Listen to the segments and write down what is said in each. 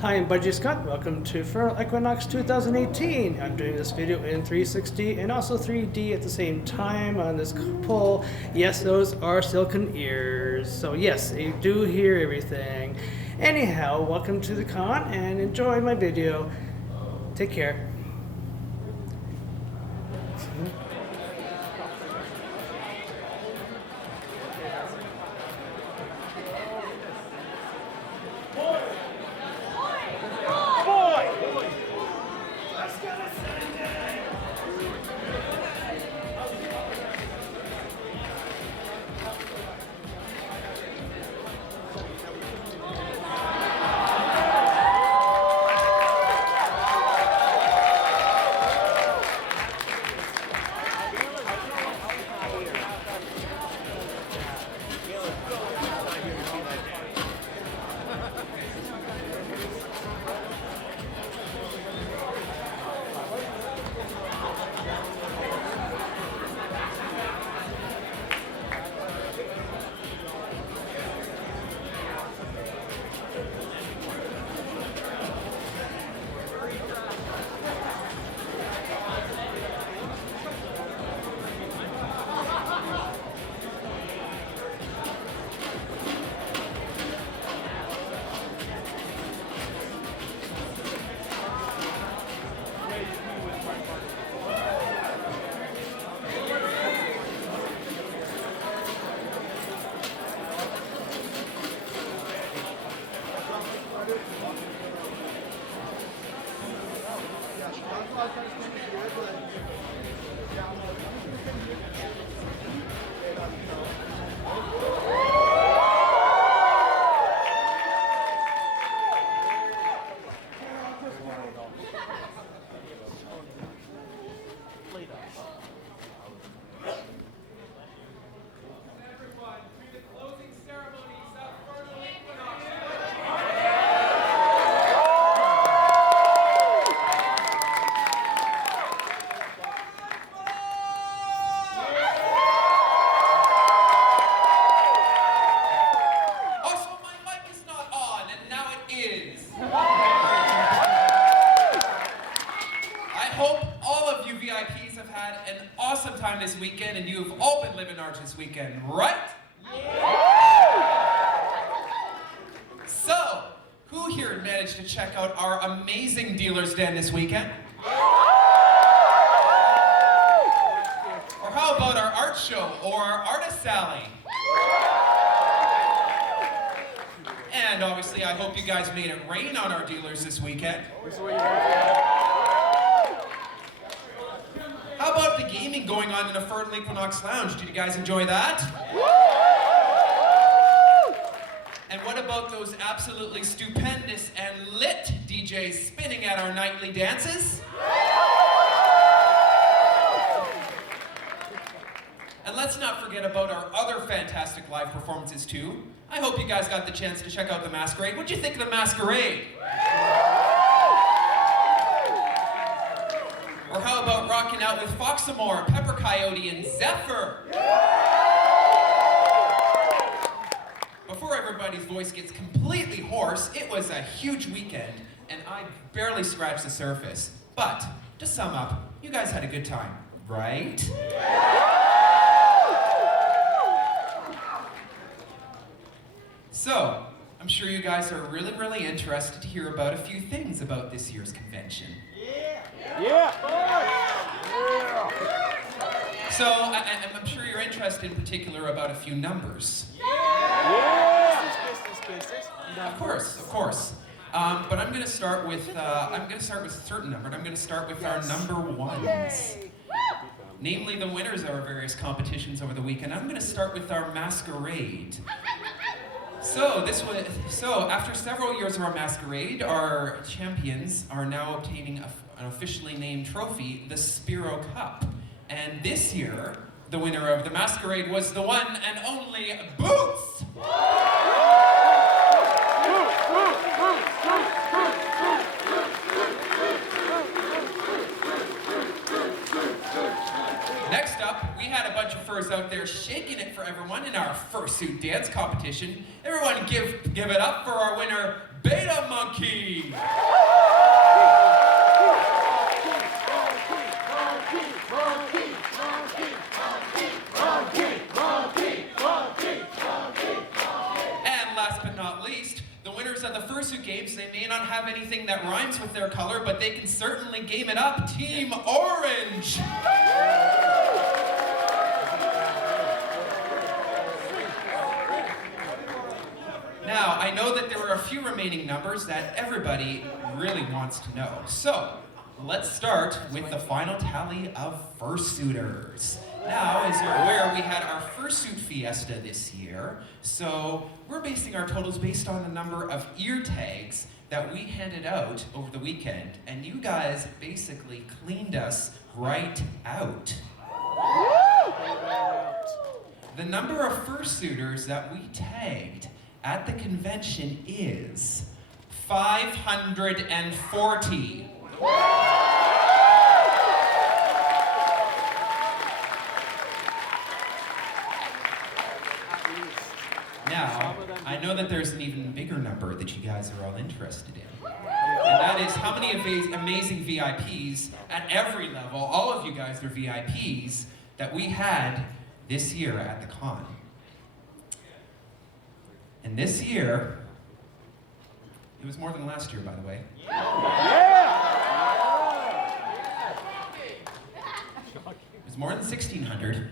Hi, I'm Budgie Scott. Welcome to Furnal Equinox 2018. I'm doing this video in 360 and also 3D at the same time on this pole. Yes, those are silicon ears. So yes, you do hear everything. Anyhow, welcome to the con and enjoy my video. Take care. Everyone, to the closing ceremonies of Furnal Equinox. Also, my mic is not on, and now it is. I hope all of you VIPs have had an awesome time this weekend, and you have all been living large this weekend, right? So, who here managed to check out our amazing dealer's den this weekend? Or how about our art show or our artist alley? And obviously, I hope you guys made it rain on our dealers this weekend. How about the gaming going on in the Furnal Equinox Lounge? Did you guys enjoy that? And what about those absolutely stupendous and lit DJs spinning at our nightly dances? And let's not forget about our other fantastic live performances too. I hope you guys got the chance to check out the Masquerade. What'd you think of the Masquerade? Or how about rocking out with Foxamore, Pepper Coyote, and Zephyr? Before everybody's voice gets completely hoarse, it was a huge weekend, and I barely scratched the surface. But, to sum up, you guys had a good time, right? So, I'm sure you guys are really interested to hear about a few things about this year's convention. So, I'm sure you're interested in particular about a few numbers. Of course. But I'm going to start with a certain number, and I'm going to start with our number ones. Namely, the winners of our various competitions over the weekend. I'm going to start with our Masquerade. So after several years of our Masquerade, our champions are now obtaining an officially named trophy, the Spiro Cup. And this year, the winner of the Masquerade was the one and only Boots! Next up, we had a bunch of furs out there shaking it for everyone in our fursuit dance competition. Everyone give it up for our winner, Beta Monkey! winners of the fursuit games, they may not have anything that rhymes with their color, but they can certainly game it up. Team Orange! Now, I know that there are a few remaining numbers that everybody really wants to know. So, let's start with the final tally of fursuiters. Now, as you're aware, we had our fursuit fiesta this year, so we're basing our totals based on the number of ear tags that we handed out over the weekend, and you guys basically cleaned us right out. The number of fursuiters that we tagged at the convention is 540. Now, I know that there's an even bigger number that you guys are all interested in. And that is how many amazing VIPs at every level, all of you guys are VIPs, that we had this year at the con. And this year, it was more than last year, by the way. It was more than 1,600. It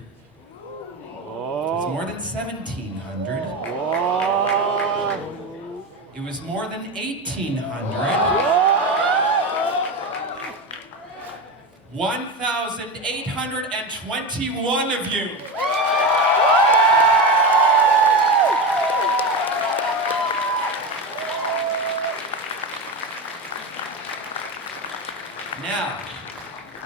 was more than 1,700. It was more than 1,800. 1,821 of you. Now,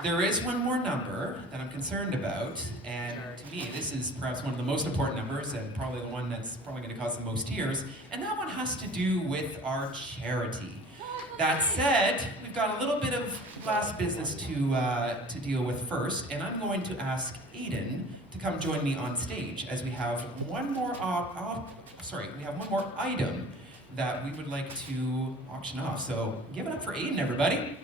there is one more number that I'm concerned about, and to me, this is perhaps one of the most important numbers, and probably the one that's probably going to cause the most tears, and that one has to do with our charity. That said, we've got a little bit of last business to deal with first, and I'm going to ask Aiden to come join me on stage, as we have one more item that we would like to auction off. So give it up for Aiden, everybody.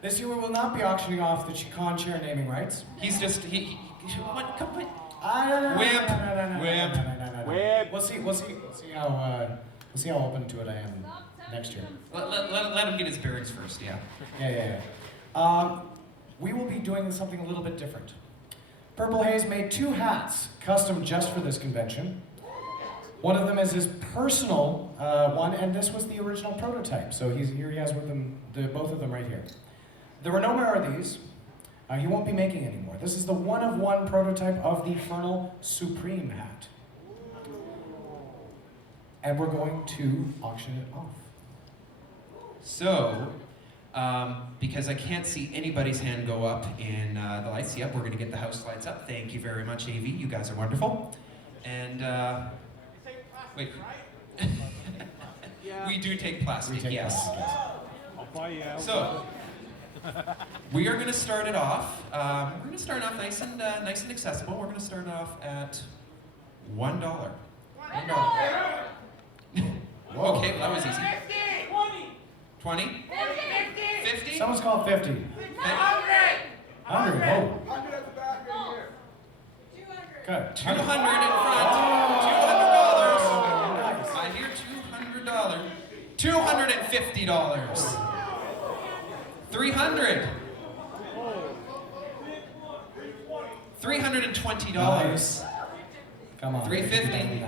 This year we will not be auctioning off the Chicon chair naming rights. He's just, what, come on. We'll see how open to it I am next year. Let him get his bearings first, yeah. Yeah. We will be doing something a little bit different. Purple Haze made 2 hats, custom just for this convention. One of them is his personal one, and this was the original prototype. So here he has with him both of them right here. There were no more of these. He won't be making any more. This is the one-of-one prototype of the Furnal Supreme hat. And we're going to auction it off. So, because I can't see anybody's hand go up in the lights. Yep, we're going to get the house lights up. Thank you very much, AV. You guys are wonderful. And, wait. We do take plastic, yes. I'll buy you out. So, we are going to start it off. We're going to start off nice and accessible. We're going to start off at $1. $1. Okay, well, that was easy. 20? 50? Someone's called 50. 100. Oh. 100 at the back right here. Good. 200 in front. $200. I hear $200. $250. 300. $320. Nice. Come on. 350.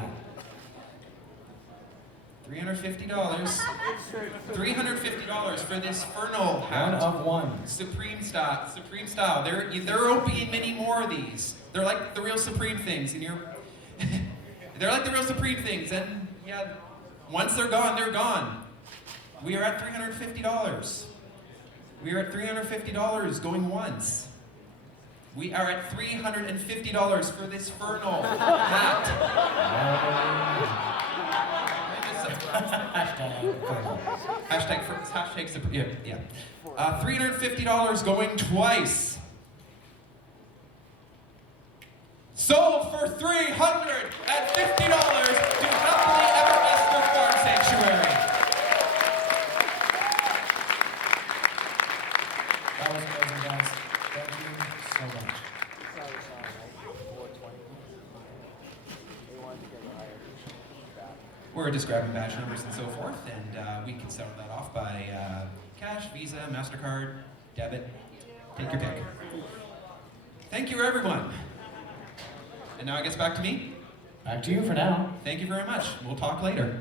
$350. $350 for this Furnal hat. One of one. Supreme style. There won't be many more of these. They're like the real Supreme things, and they're like the real Supreme things, and yeah, once they're gone, they're gone. We are at $350. We are at $350 going once. We are at $350 for this Furnal hat. Hashtag Supreme. Yeah. $350 going twice. Sold for $350 to Happily Everesther Farm Sanctuary. That was amazing, guys. Thank you we're just grabbing badge numbers and so forth, and we can settle that off by cash, Visa, MasterCard, debit. Take your pick. Thank you, everyone. And now I guess back to me. Back to you for now. Thank you very much. We'll talk later.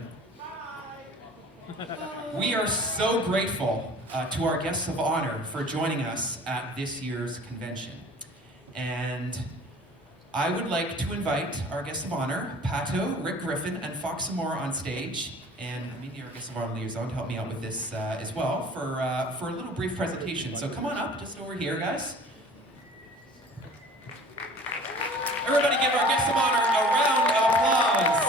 We are so grateful to our guests of honor for joining us at this year's convention. And I would like to invite our guests of honor, Pato, Rick Griffin, and Fox Zamora on stage, and maybe our guest of honor liaison to help me out with this as well for a little brief presentation. So come on up, just over here, guys. Everybody give our guest of honor a round of applause.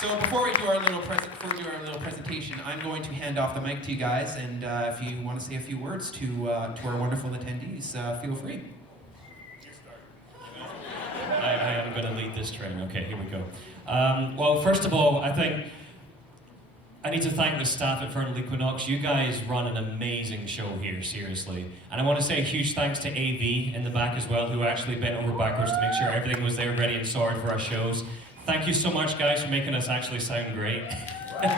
So before we do our little presentation, I'm going to hand off the mic to you guys, and if you want to say a few words to our wonderful attendees, feel free. I am going to lead this train. Okay, here we go. Well, first of all, I think I need to thank the staff at Furnal Equinox. You guys run an amazing show here, seriously. And I want to say a huge thanks to AV in the back as well, who actually bent over backwards to make sure everything was there, ready and sorted for our shows. Thank you so much, guys, for making us actually sound great. And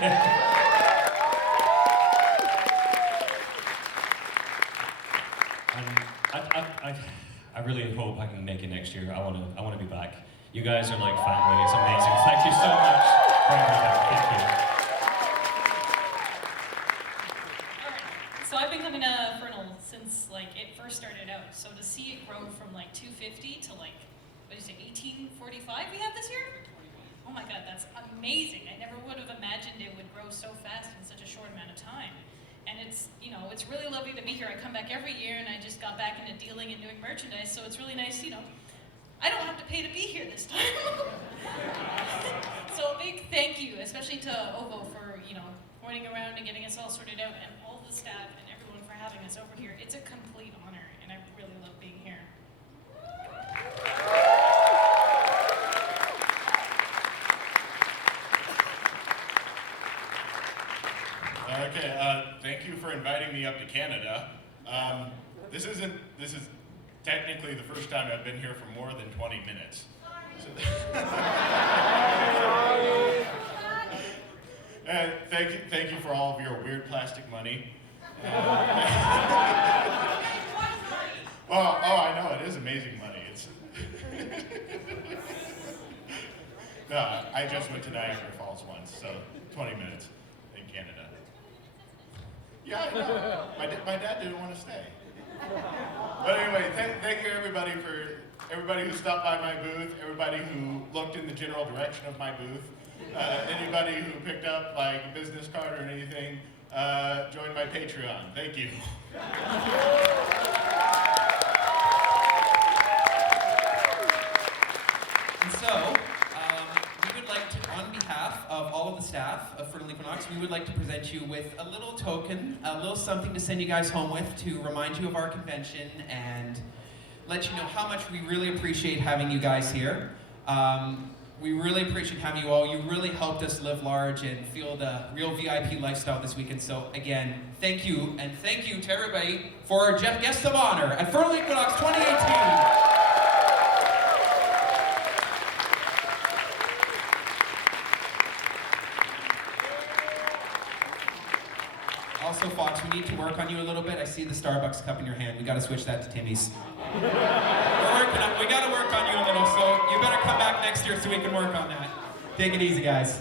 I really hope I can make it next year. I want to be back. You guys are like family. It's amazing. Thank you so much for everything. Thank you. Alright, so I've been coming to Furnal since like it first started out. So to see it grow from like 250 to like, what did you say, 1845 we have this year? Oh my god, that's amazing. I never would have imagined it would grow so fast in such a short amount of time. And it's, you know, it's really lovely to be here. I come back every year and I just got back into dealing and doing merchandise, so it's really nice, you know. I don't have to pay to be here this time. So a big thank you, especially to Ovo for, you know, pointing around and getting us all sorted out, and all the staff and everyone for having us over here. It's a complete honor, and I really love being here. Okay, thank you for inviting me up to Canada. This is technically the first time I've been here for more than 20 minutes. And thank you for all of your weird plastic money. Oh, I know, it is amazing money. It's No, I just went to Niagara Falls once, so 20 minutes in Canada. Yeah, I know. My dad didn't want to stay. But anyway, thank you everybody who stopped by my booth, everybody who looked in the general direction of my booth, anybody who picked up like a business card or anything, join my Patreon. Thank you. And so, we would like to, on behalf of all of the staff of Furnal Equinox, we would like to present you with a little token, a little something to send you guys home with to remind you of our convention and let you know how much we really appreciate having you guys here. We really appreciate having you all. You really helped us live large and feel the real VIP lifestyle this weekend. So again, thank you, and thank you to everybody for our guest of honor at Furnal Equinox 2018. Also, Fox, we need to work on you a little bit. I see the Starbucks cup in your hand. We got to switch that to Timmy's. We got to work on you a little, so you better come back next year so we can work on that. Take it easy, guys.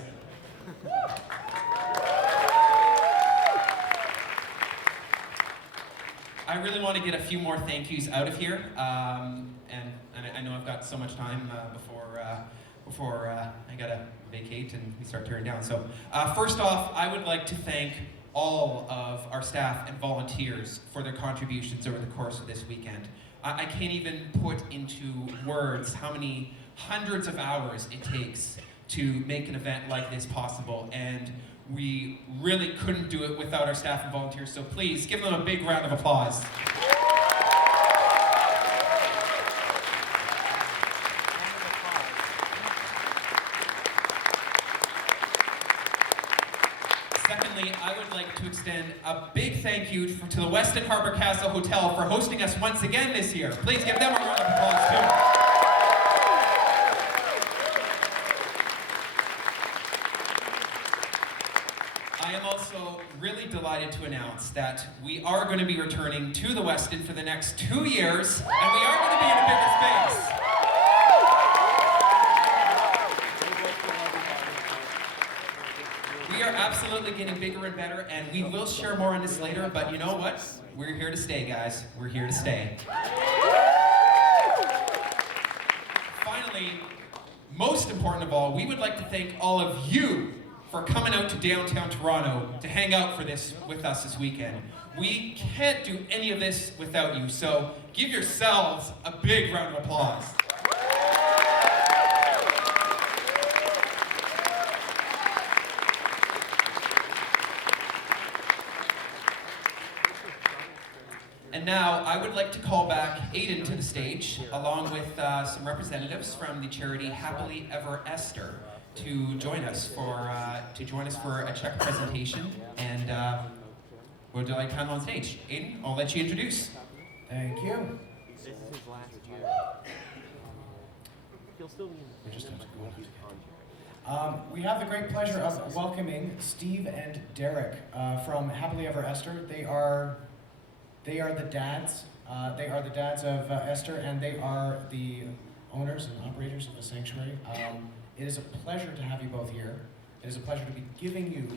I really want to get a few more thank yous out of here, and I know I've got so much time before I gotta vacate and we start tearing down. So first off, I would like to thank all of our staff and volunteers for their contributions over the course of this weekend. I can't even put into words how many hundreds of hours it takes to make an event like this possible, and we really couldn't do it without our staff and volunteers, so please give them a big round of applause. Secondly, finally, I would like to extend a big thank you to the Weston Harbor Castle Hotel for hosting us once again this year. Please give them a round of applause too. I am also really delighted to announce that we are going to be returning to the Westin for the next 2 years, and we are going to be in a bigger space. We are absolutely getting bigger and better, and we will share more on this later, but you know what? We're here to stay, guys. We're here to stay. Finally, most important of all, we would like to thank all of you for coming out to downtown Toronto to hang out with us this weekend. We can't do any of this without you, so give yourselves a big round of applause. And now I would like to call back Aiden to the stage, along with some representatives from the charity Happily Ever Esther, to join us for a check presentation, and we'll do like time on stage. Aiden, I'll let you introduce. Thank you. This is his last year. He'll still be in We just have to go up together. We have the great pleasure of welcoming Steve and Derek from Happily Ever Esther. They are the dads. They are the dads of Esther, and they are the owners and operators of the sanctuary. It is a pleasure to have you both here. It is a pleasure to be giving you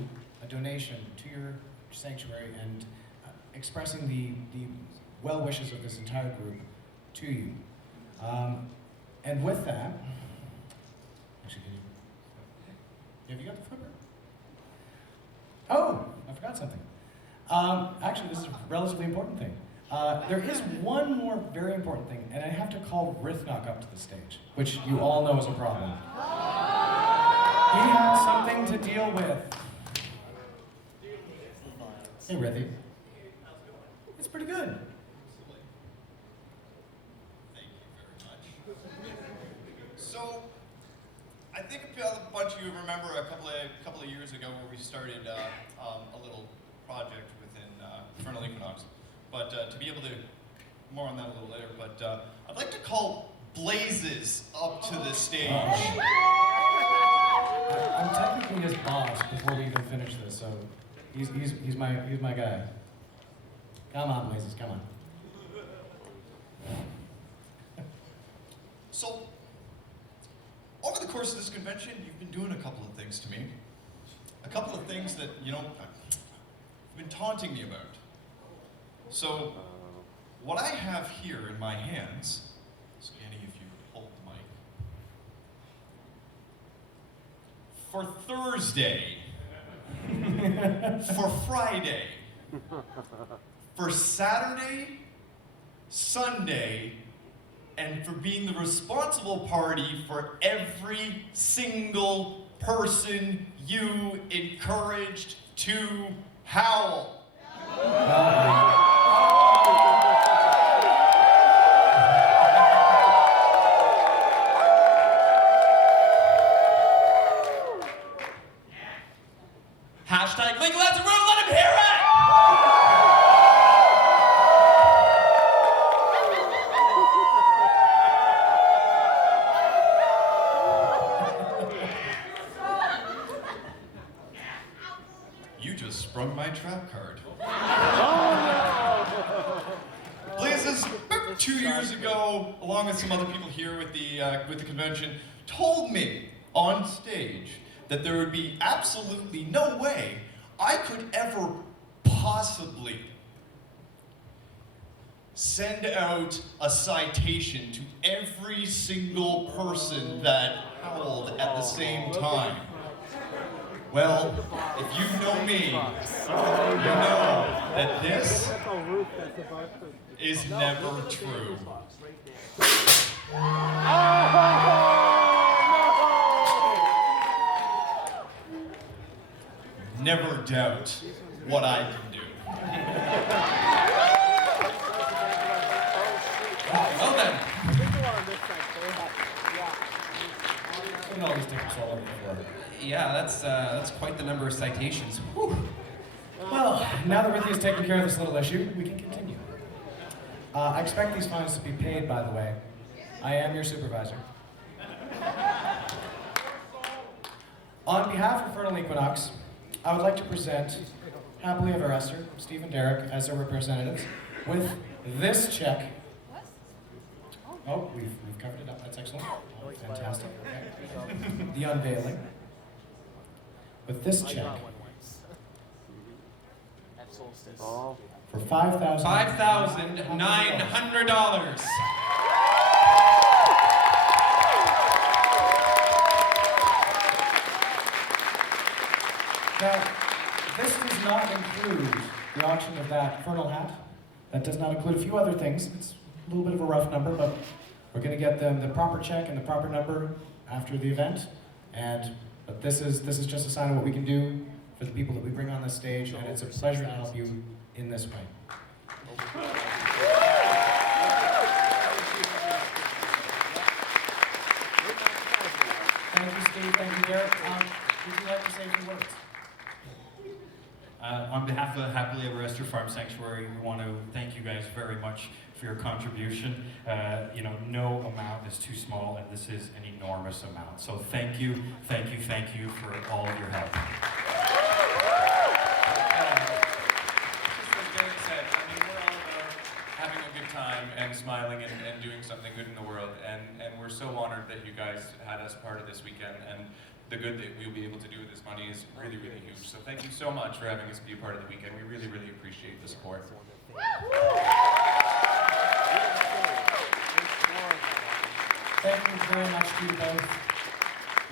a donation to your sanctuary and expressing the well wishes of this entire group to you. And with that, actually, have you got the flipper? Oh, I forgot something. Actually, this is a relatively important thing. There is one more very important thing, and I have to call Rithnock up to the stage, which you all know is a problem. He has something to deal with. Hey, Rithy. It's pretty good. Thank you very much. So, I think a bunch of you remember a couple of years ago where we started a little project within Furnal Equinox. But to be able to, more on that a little later, but I'd like to call Blazes up to the stage. I'm technically his boss before we even finish this, so he's my guy. Come on, Blazes, come on. So, over the course of this convention, you've been doing a couple of things to me. A couple of things that, you've been taunting me about. So, what I have here in my hands, Scanny, if you hold the mic, for Thursday, for Friday, for Saturday, Sunday, and for being the responsible party for every single person you encouraged to howl. Hashtag legalize the room, let him hear it! You just sprung my trap card. Blazes, about 2 years ago, along with some other people here with the convention, told me on stage that there would be absolutely no way I could ever possibly send out a citation to every single person that howled at the same time. Well, if you know me, you know that this is never true. Never doubt what I can do. Well then. You can always take us all over the floor. Yeah, that's quite the number of citations. Whew. Well, now that Ridley has taken care of this little issue, we can continue. I expect these fines to be paid, by the way. I am your supervisor. On behalf of Furnal Equinox, I would like to present Happily Ever Esther, Steve and Derek, as their representatives, with this check. Oh, we've covered it up. That's excellent. Oh, fantastic. Okay. The unveiling. With this check for $5,000. $5,900. Now, this does not include the auction of that Furnal hat. That does not include a few other things. It's a little bit of a rough number, but we're going to get them the proper check and the proper number after the event. But this is just a sign of what we can do for the people that we bring on this stage, and it's a pleasure to help you in this way. Thank you, Steve. Thank you, Derek. Would you like to say a few words? On behalf of Happily Ever Esther Farm Sanctuary, we want to thank you guys very much for your contribution. No amount is too small, and this is an enormous amount. So thank you for all of your help. Just as Derek said, we're all about having a good time and smiling and doing something good in the world. And we're so honored that you guys had us part of this weekend. And the good that we'll be able to do with this money is really, really huge. So thank you so much for having us be a part of the weekend. We really, really appreciate the support. Thank you very much to you both.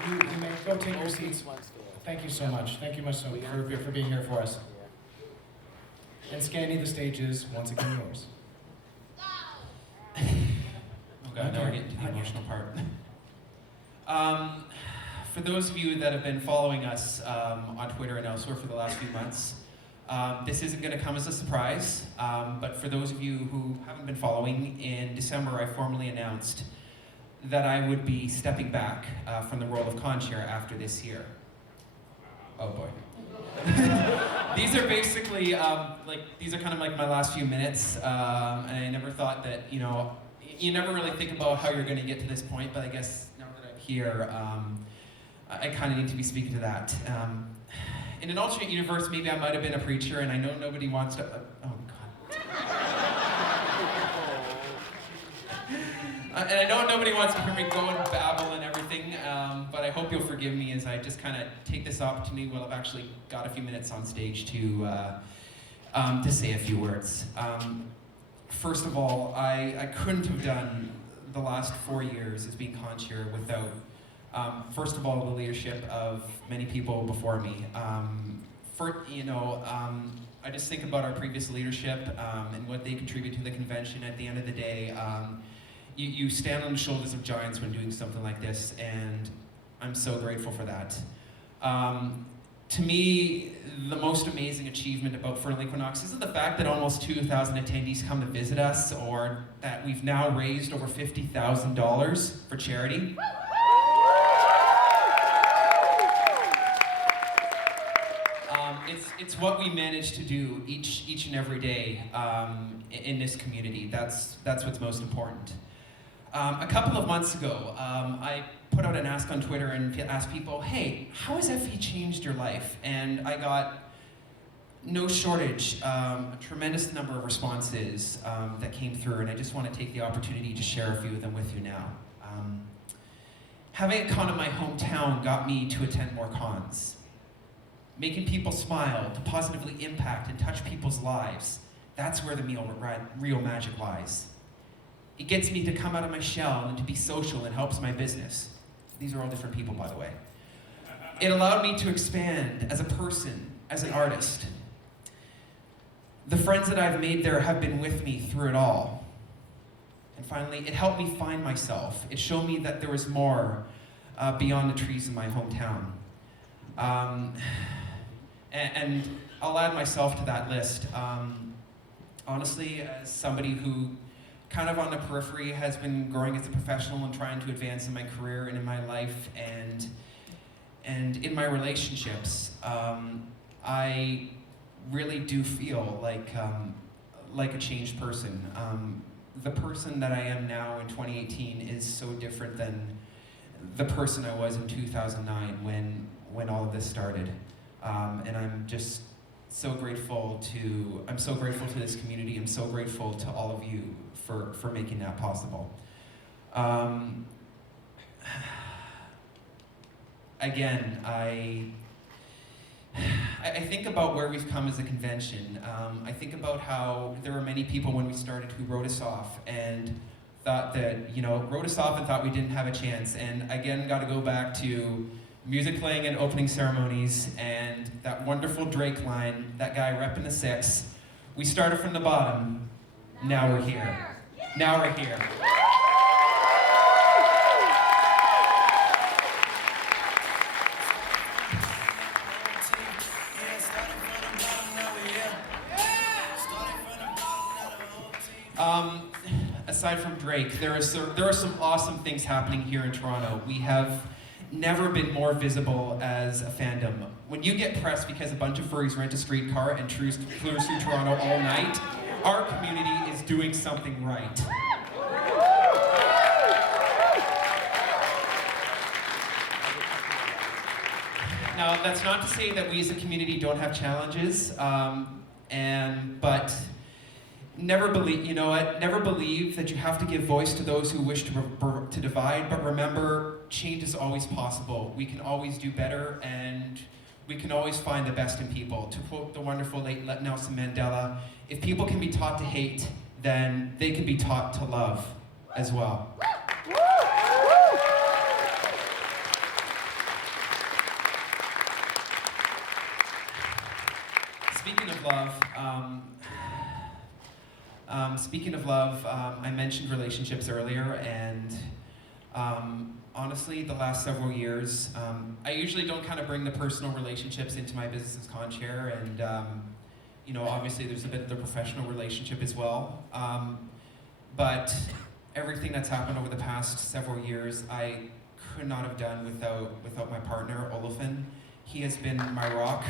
You may go take your seats. Thank you so much. Thank you much so for being here for us. And Scandy, the stage is once again yours. Oh God, now we're getting to the emotional part. For those of you that have been following us on Twitter and elsewhere for the last few months, this isn't going to come as a surprise, but for those of you who haven't been following, in December I formally announced that I would be stepping back from the role of con-chair after this year. Oh boy. These are basically, these are kind of like my last few minutes, and I never thought that, you never really think about how you're going to get to this point, but I guess now that I'm here, I kind of need to be speaking to that. In an alternate universe, maybe I might have been a preacher, and I know nobody wants to, oh God. And I know nobody wants to hear me go and babble and everything, but I hope you'll forgive me as I just kind of take this opportunity while I've actually got a few minutes on stage to say a few words. First of all, I couldn't have done the last 4 years as being con-chair without, first of all, the leadership of many people before me. I just think about our previous leadership and what they contribute to the convention. At the end of the day, you stand on the shoulders of giants when doing something like this, and I'm so grateful for that. To me, the most amazing achievement about Furnal Equinox isn't the fact that almost 2,000 attendees come to visit us, or that we've now raised over $50,000 for charity. It's what we manage to do each and every day in this community. That's what's most important. A couple of months ago, I put out an ask on Twitter and asked people, hey, how has FE changed your life? And I got no shortage, a tremendous number of responses that came through, and I just want to take the opportunity to share a few of them with you now. Having a con in my hometown got me to attend more cons. Making people smile, to positively impact and touch people's lives, that's where the real magic lies. It gets me to come out of my shell and to be social and helps my business. These are all different people, by the way. It allowed me to expand as a person, as an artist. The friends that I've made there have been with me through it all. And finally, it helped me find myself. It showed me that there was more beyond the trees in my hometown. And I'll add myself to that list. Honestly, as somebody who kind of on the periphery has been growing as a professional and trying to advance in my career and in my life and in my relationships, I really do feel like a changed person. The person that I am now in 2018 is so different than the person I was in 2009 when all of this started. And I'm just so grateful to this community. I'm so grateful to all of you for making that possible. Again, I think about where we've come as a convention. I think about how there were many people when we started who wrote us off and thought that, wrote us off and thought we didn't have a chance. And again, got to go back to music playing and opening ceremonies and that wonderful Drake line, that guy repping the 6. We started from the bottom, now we're here. Now we're here. Aside from Drake, there are some awesome things happening here in Toronto. We have never been more visible as a fandom. When you get pressed because a bunch of furries rent a streetcar and cruise through Toronto all night, our community is doing something right. Now, that's not to say that we as a community don't have challenges, but never believe, never believe that you have to give voice to those who wish to divide, but remember, change is always possible. We can always do better, and we can always find the best in people. To quote the wonderful late Nelson Mandela, if people can be taught to hate, then they can be taught to love as well. Speaking of love, I mentioned relationships earlier, and honestly, the last several years, I usually don't kind of bring the personal relationships into my business as con-chair, and obviously there's a bit of the professional relationship as well. But everything that's happened over the past several years, I could not have done without my partner, Olafin. He has been my rock.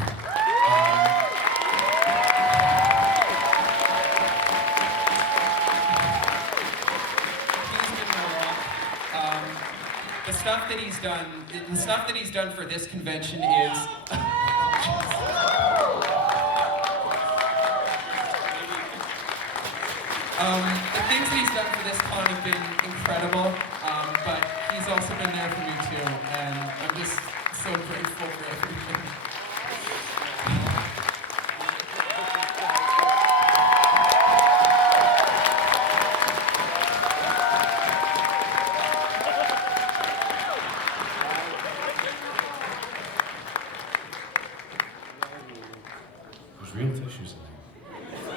The stuff that he's done for this convention is the things that he's done for this con have been incredible, but he's also been there for me too, and I'm just so grateful for everything. Real tissues in there.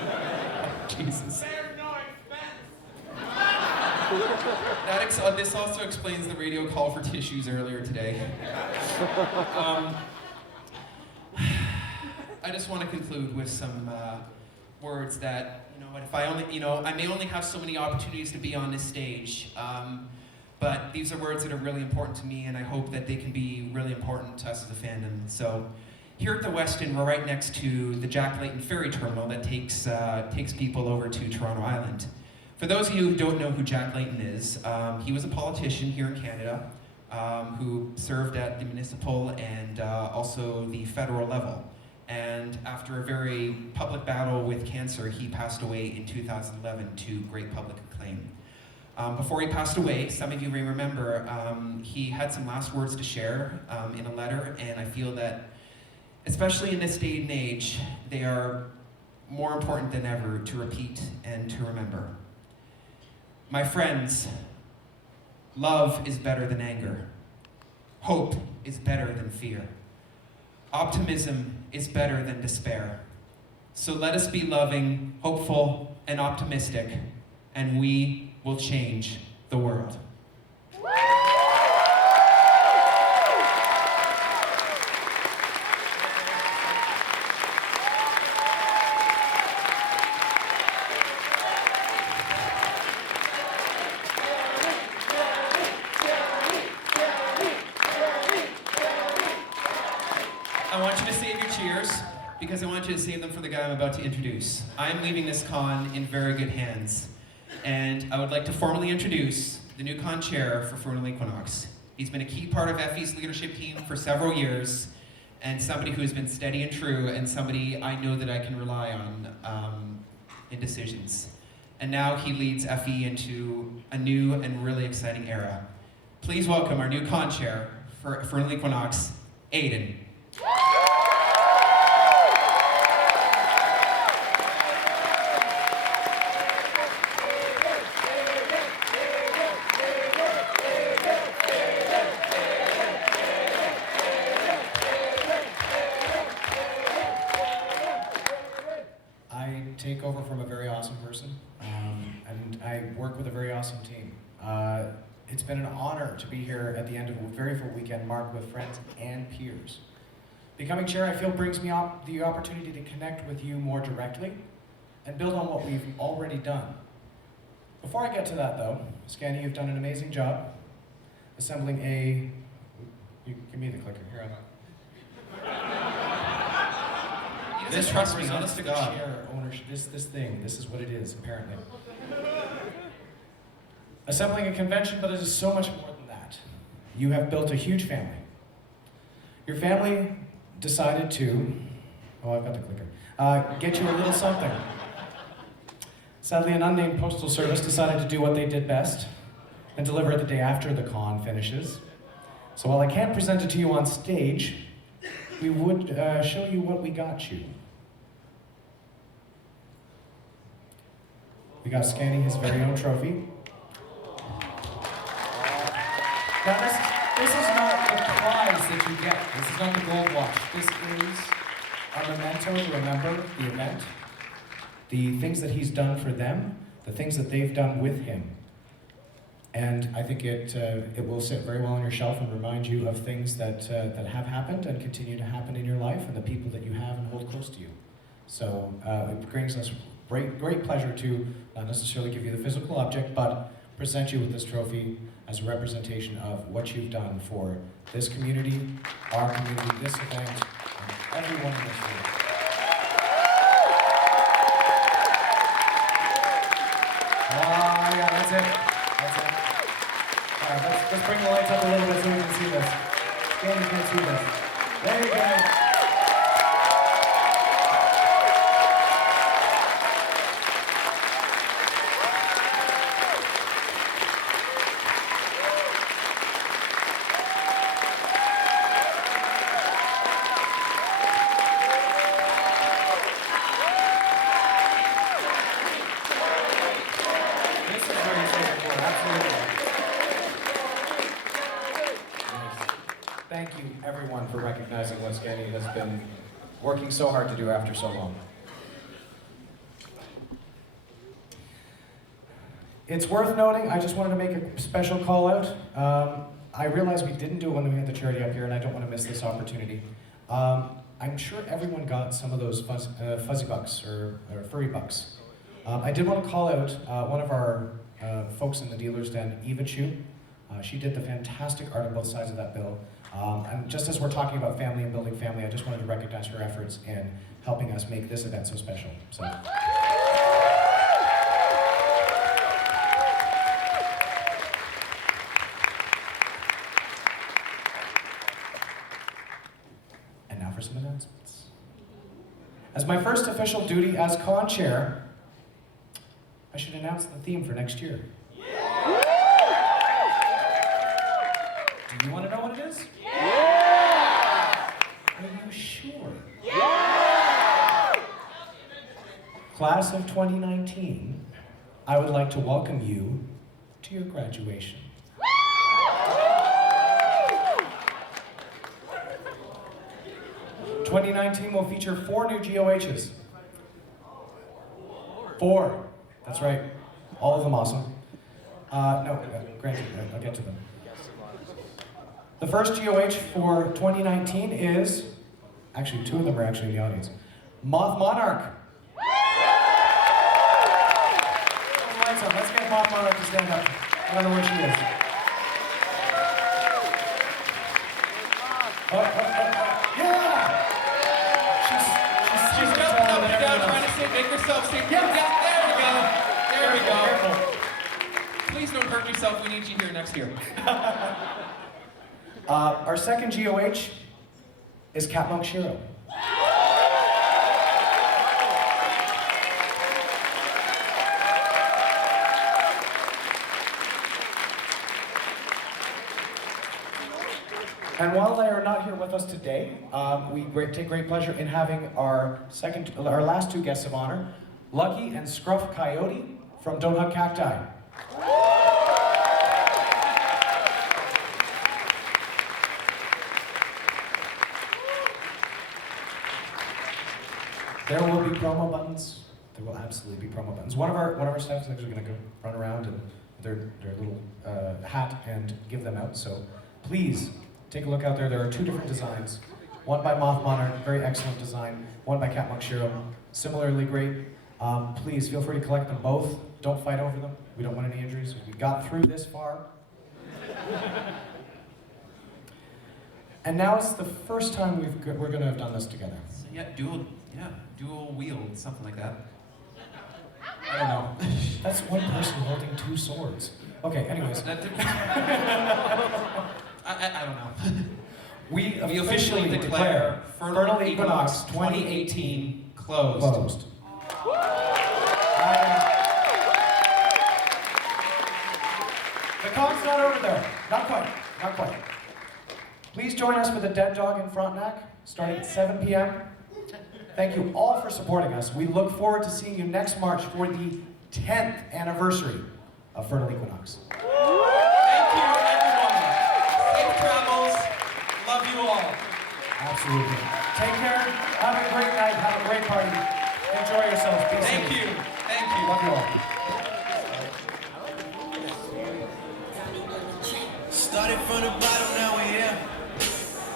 Jesus. This also explains the radio call for tissues earlier today. I just want to conclude with some words that, if I may only have so many opportunities to be on this stage, but these are words that are really important to me, and I hope that they can be really important to us as a fandom. So, here at the Westin, we're right next to the Jack Layton ferry terminal that takes people over to Toronto Island. For those of you who don't know who Jack Layton is, he was a politician here in Canada who served at the municipal and also the federal level. And after a very public battle with cancer, he passed away in 2011 to great public acclaim. Before he passed away, some of you may remember, he had some last words to share in a letter, and I feel that especially in this day and age, they are more important than ever to repeat and to remember. My friends, love is better than anger. Hope is better than fear. Optimism is better than despair. So let us be loving, hopeful, and optimistic, and we will change the world. I want you to save your cheers. because I want you to save them for the guy I'm about to introduce. I'm leaving this con in very good hands, and I would like to formally introduce the new con chair for Furnal Equinox. He's been a key part of FE's leadership team for several years, and somebody who has been steady and true, and somebody I know that I can rely on in decisions. And now he leads FE into a new and really exciting era. Please welcome our new con chair for Furnal Equinox, Aiden. I take over from a very awesome person, and I work with a very awesome team. It's been an honor to be here at the end of a very full weekend marked with friends and peers. Becoming chair, I feel, brings me the opportunity to connect with you more directly and build on what we've already done. Before I get to that, though, Scanny, you've done an amazing job assembling a... You give me the clicker. Here, This trust me, honest to God. Chair ownership, this thing, this is what it is, apparently. Assembling a convention, but it is so much more than that. You have built a huge family. Your family decided to, oh, I've got the clicker, get you a little something. Sadly, an unnamed postal service decided to do what they did best and deliver it the day after the con finishes. So while I can't present it to you on stage, we would show you what we got you. We got Scanny his very own trophy. Now this is not the prize that you get. This is not the gold watch. This is a memento to remember the event, the things that he's done for them, the things that they've done with him. And I think it will sit very well on your shelf and remind you of things that have happened and continue to happen in your life and the people that you have and hold close to you. So it brings us great pleasure to not necessarily give you the physical object, but present you with this trophy as a representation of what you've done for this community, our community, this event, and everyone in this room. Yeah, that's it. That's it. All right, let's bring the lights up a little bit so we can see this. Again, you can see this. There you go. Thank you, everyone, for recognizing what Scanny has been working so hard to do after so long. It's worth noting, I just wanted to make a special call out. I realized we didn't do it when we had the charity up here, and I don't want to miss this opportunity. I'm sure everyone got some of those fuzzy bucks or furry bucks. I did want to call out one of our folks in the dealer's den, Eva Chu. She did the fantastic art on both sides of that bill. And just as we're talking about family and building family, I just wanted to recognize her efforts in helping us make this event so special. So. And now for some announcements. As my first official duty as con chair, I should announce the theme for next year. Do you want to know what it is? Yeah! Are you sure? Yeah! Class of 2019, I would like to welcome you to your graduation. 2019 will feature 4 new GOHs. 4. That's right. All of them awesome. No, granted, I'll get to them. The first GOH for 2019 is, actually 2 of them are actually in the audience, Moth Monarch. Lights on. Let's get Moth Monarch to stand up. I don't know where she is. Yeah! Make yourself safe. Yes. Yeah, there we go. There we go. Careful. Please don't hurt yourself. We need you here next year. Our second GOH is Capmonk Shiro. And while they are not here with us today, we take great pleasure in having our last two guests of honor, Lucky and Scruff Coyote from Don't Hug Cacti. There will be promo buttons. There will absolutely be promo buttons. One of our staff is actually going to go run around and their little hat and give them out. So please take a look out there. There are two different designs. One by Moth Monarch, very excellent design. One by Capmonk Shiro, similarly great. Please feel free to collect them both. Don't fight over them. We don't want any injuries. We got through this far. And now it's the first time we're going to have done this together. So yeah, dual wield, something like that. I don't know. That's one person holding two swords. Okay, anyways. I don't know. We We officially declare Furnal Equinox 2018 closed. The con's not over there. Not quite. Not quite. Please join us for the Dead Dog in Frontenac, starting at 7 p.m. Thank you all for supporting us. We look forward to seeing you next March for the 10th anniversary of Furnal Equinox. Thank you, everyone. Safe travels. Love you all. Absolutely. Take care. Have a great night. Have a great party. Enjoy yourselves. Be safe. Thank you. Thank you. Love you all. Started from the bottom, now we're here.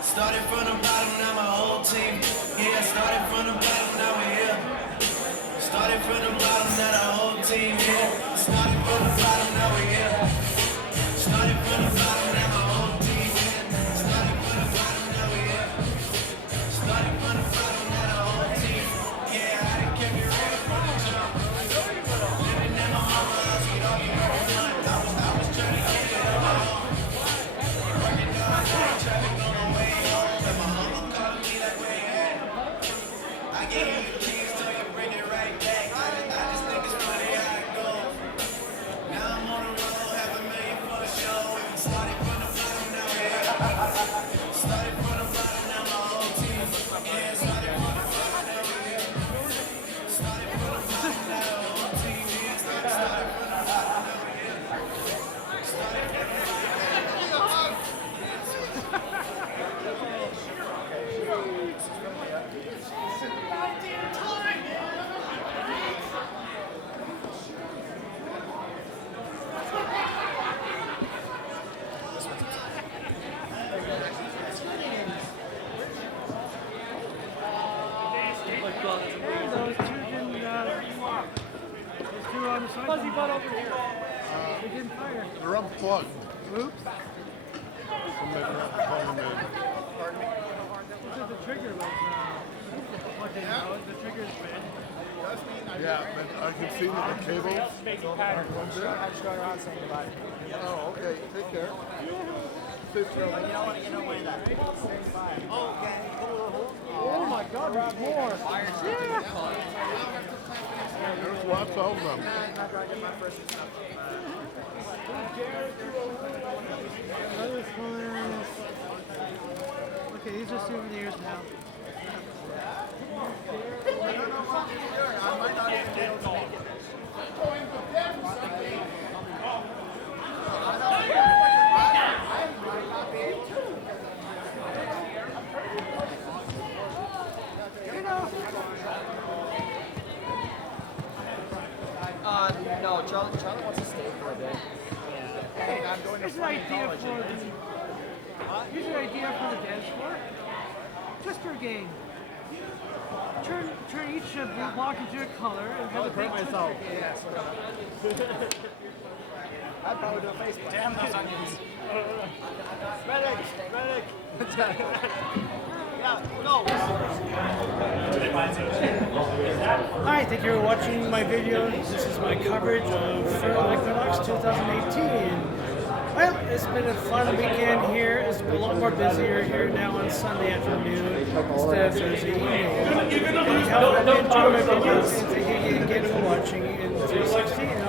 Started from the bottom, now my whole team. Yeah, started from the bottom, now we're here. Started from the bottom, now the whole team here. Started from the bottom, now we're here. Started from the bottom, now my whole team here. Started from the bottom, now we're here. Started from the bottom, now the whole team. Yeah, I done kept it real from the jump. Living in my mama's house, we don't even know front. I was trying to get it on my own. Working hard, traffic on the way home, and my mama calling me like, where you at? I gave you the keys, so you bring it right back. I just think it's funny how it goes. Now I'm on the road, $500,000 for the show. Started from the bottom, now we're here. Started from the bottom, now my whole team. Yeah, started from the bottom, now we're here. Started from the bottom, now the whole team. Yeah, started from the bottom, now we're here. Started from the bottom, now the whole team. Fuzzy butt over here. We didn't fire. They're unplugged. Oops. This is the trigger was plugged in. The trigger's red. Yeah, but I can see that the cable. Oh, okay. Take care. Oh my God, there's more. There's lots of them. Okay, these are souvenirs now. No, Charlie wants to stay for a bit. Here's an idea for the dance floor. Just for a game. Turn each block into a color and have a big myself. Yes. I'd probably do a face Damn those onions. Medic! Hi, thank you for watching my video. This is my coverage of Furnal Equinox 2018. Well, it's been a fun weekend here. It's been a lot more busier here now on Sunday afternoon instead of Thursday evening. And I hope you enjoy my videos, and thank you again for watching in 360. And